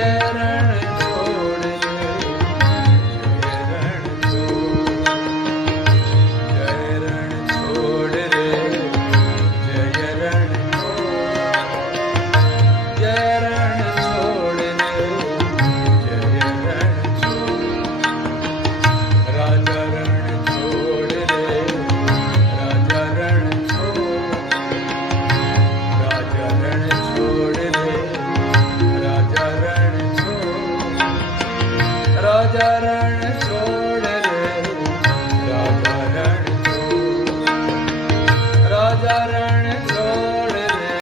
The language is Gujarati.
चरण Rajaran